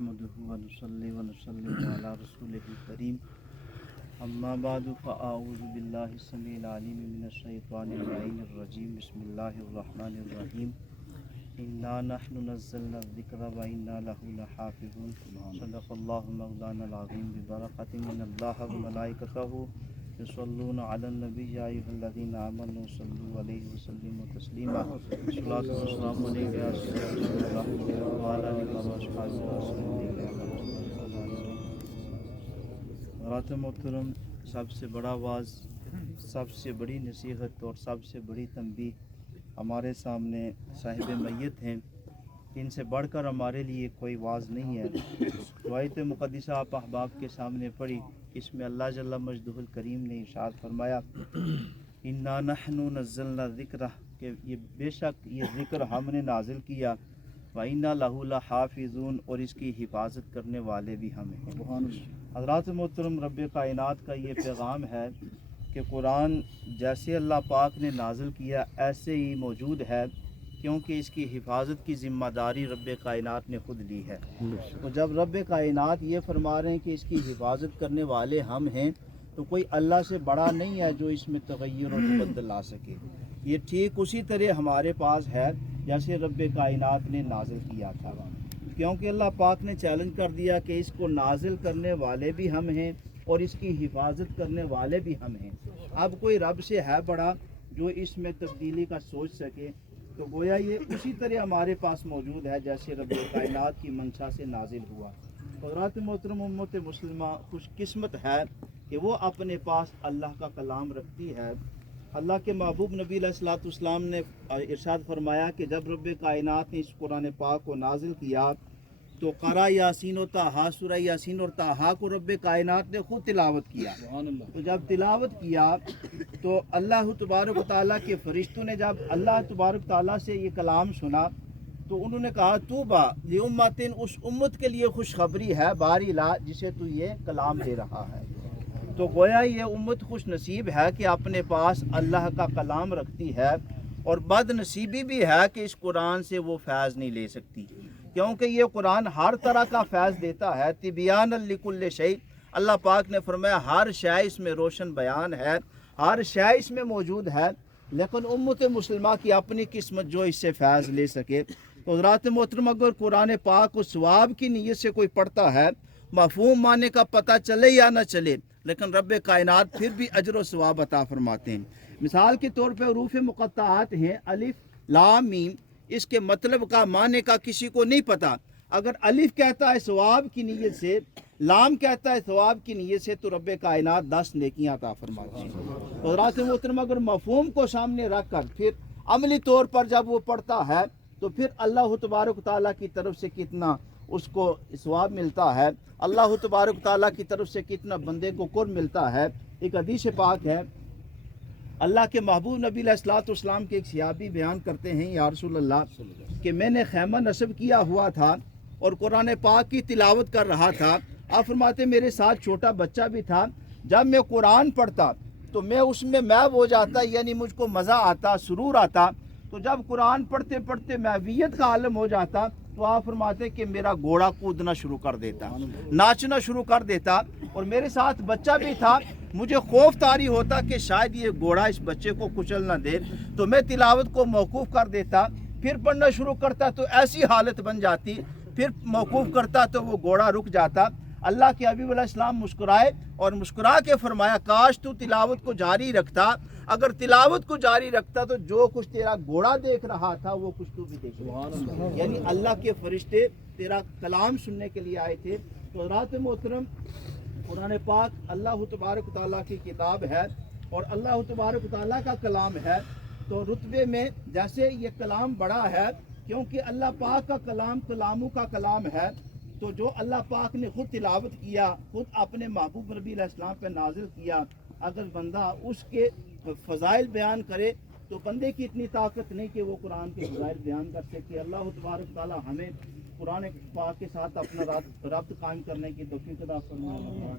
نحمده ونصلي ونسلم على رسوله الكريم اما بعد فاعوذ بالله السميع العليم من الشيطان اللعين الرجيم بسم الله الرحمن الرحيم انا نحن نزلنا الذكر وانا له لحافظون صدق الله مولانا العظيم ببركة من الله وملائكته يصلون على النبي يا أيها الذين آمنوا صلوا عليه وسلموا تسليما الصلاة والسلام عليك يا سيدنا رسول الله وعلى آلك وأصحابه وسلم. حضرات محترم، سب سے بڑا واعظ، سب سے بڑی نصیحت اور سب سے بڑی تنبیہ ہمارے سامنے صاحب میت ہیں. ان سے بڑھ کر ہمارے لیے کوئی واعظ نہیں ہے. آیت مقدسہ آپ احباب کے سامنے پڑھی، اس میں اللہ جل مجدہ الکریم نے ارشاد فرمایا انا نحن نزلنا الذکر، کہ یہ بے شک یہ ذکر ہم نے نازل کیا، وَإِنَّا لَهُ لَحَافِظُونَ، اور اس کی حفاظت کرنے والے بھی ہم ہیں. حضرات محترم، رب کائنات کا یہ پیغام ہے کہ قرآن جیسے اللہ پاک نے نازل کیا ایسے ہی موجود ہے، کیونکہ اس کی حفاظت کی ذمہ داری رب کائنات نے خود لی ہے. تو جب رب کائنات یہ فرما رہے ہیں کہ اس کی حفاظت کرنے والے ہم ہیں، تو کوئی اللہ سے بڑا نہیں ہے جو اس میں تغیر اور تبدل لا سکے. یہ ٹھیک اسی طرح ہمارے پاس ہے جیسے رب کائنات نے نازل کیا تھا، کیونکہ اللہ پاک نے چیلنج کر دیا کہ اس کو نازل کرنے والے بھی ہم ہیں اور اس کی حفاظت کرنے والے بھی ہم ہیں. اب کوئی رب سے ہے بڑا جو اس میں تبدیلی کا سوچ سکے؟ تو گویا یہ اسی طرح ہمارے پاس موجود ہے جیسے رب کائنات کی منشا سے نازل ہوا. حضرات محترم، امت مسلمہ خوش قسمت ہے کہ وہ اپنے پاس اللہ کا کلام رکھتی ہے. اللہ کے محبوب نبی علیہ الصلوۃ والسلام نے ارشاد فرمایا کہ جب رب کائنات نے اس قرآن پاک کو نازل کیا تو قرأ یاسین و طٰہٰ، سورہ یاسین اور طٰہٰ کو رب کائنات نے خود تلاوت کیا. تو جب تلاوت کیا تو اللہ تبارک و تعالیٰ کے فرشتوں نے جب اللہ تبارک و تعالیٰ سے یہ کلام سنا تو انہوں نے کہا طوبیٰ لأمۃ، اس امت کے لیے خوشخبری ہے باری لا جسے تو یہ کلام دے رہا ہے. تو گویا یہ امت خوش نصیب ہے کہ اپنے پاس اللہ کا کلام رکھتی ہے، اور بد نصیبی بھی ہے کہ اس قرآن سے وہ فیض نہیں لے سکتی، کیونکہ یہ قرآن ہر طرح کا فیض دیتا ہے. تبیان لکل شیء، اللہ پاک نے فرمایا ہر شے اس میں روشن بیان ہے، ہر شے اس میں موجود ہے، لیکن امت مسلمہ کی اپنی قسمت جو اس سے فیض لے سکے. تو حضرات محترم، اگر قرآن پاک کو ثواب کی نیت سے کوئی پڑھتا ہے، مفہوم معنی کا پتہ چلے یا نہ چلے، لیکن رب کائنات پھر بھی اجر و ثواب عطا فرماتے ہیں. مثال کے طور پہ حروف مقطعات ہیں الف لام میم، اس کے مطلب کا معنی کا کسی کو نہیں پتہ. اگر الف کہتا ہے ثواب کی نیت سے، لام کہتا ہے ثواب کی نیت سے، تو رب کائنات 10 نیکیاں عطا فرماتے ہیں. حضرات محترم، اگر مفہوم کو سامنے رکھ کر پھر عملی طور پر جب وہ پڑھتا ہے تو پھر اللہ تبارک تعالیٰ کی طرف سے کتنا اس کو ثواب ملتا ہے، اللہ تبارک تعالیٰ کی طرف سے کتنا بندے کو قرب ملتا ہے. ایک حدیث پاک ہے، اللہ کے محبوب نبی علیہ الصلوۃ والسلام کے ایک صحابی بیان کرتے ہیں یا رسول اللہ کہ میں نے خیمہ نصب کیا ہوا تھا اور قرآن پاک کی تلاوت کر رہا تھا. آپ فرماتے میرے ساتھ چھوٹا بچہ بھی تھا. جب میں قرآن پڑھتا تو میں اس میں محو ہو جاتا، یعنی مجھ کو مزہ آتا، سرور آتا. تو جب قرآن پڑھتے پڑھتے محویت کا عالم ہو جاتا تو آپ فرماتے کہ میرا گھوڑا کودنا شروع کر دیتا، ناچنا شروع کر دیتا. اور میرے ساتھ بچہ بھی تھا، مجھے خوف طاری ہوتا کہ شاید یہ گھوڑا اس بچے کو کچل نہ دے، تو میں تلاوت کو موقوف کر دیتا، پھر پڑھنا شروع کرتا تو ایسی حالت بن جاتی، پھر موقوف کرتا تو وہ گھوڑا رک جاتا. اللہ کے حبیب علیہ السلام مسکرائے اور مسکرا کے فرمایا کاش تو تلاوت کو جاری رکھتا. اگر تلاوت کو جاری رکھتا تو جو کچھ تیرا گھوڑا دیکھ رہا تھا وہ کچھ تو بھی دیکھ رہا، یعنی اللہ کے فرشتے تیرا کلام سننے کے لیے آئے تھے. تو حضرات محترم، قرآن پاک اللہ تبارک تعالیٰ کی کتاب ہے اور اللہ تبارک تعالیٰ کا کلام ہے. تو رتبے میں جیسے یہ کلام بڑا ہے کیونکہ اللہ پاک کا کلام کلاموں کا کلام ہے، تو جو اللہ پاک نے خود تلاوت کیا، خود اپنے محبوب نبی علیہ السلام پہ نازل کیا، اگر بندہ اس کے فضائل بیان کرے تو بندے کی اتنی طاقت نہیں کہ وہ قرآن کے فضائل بیان کر سکے. اللہ تبارک تعالیٰ ہمیں قرآن پاک کے ساتھ اپنا رابط قائم کرنے کی توفیق عطا فرمائے.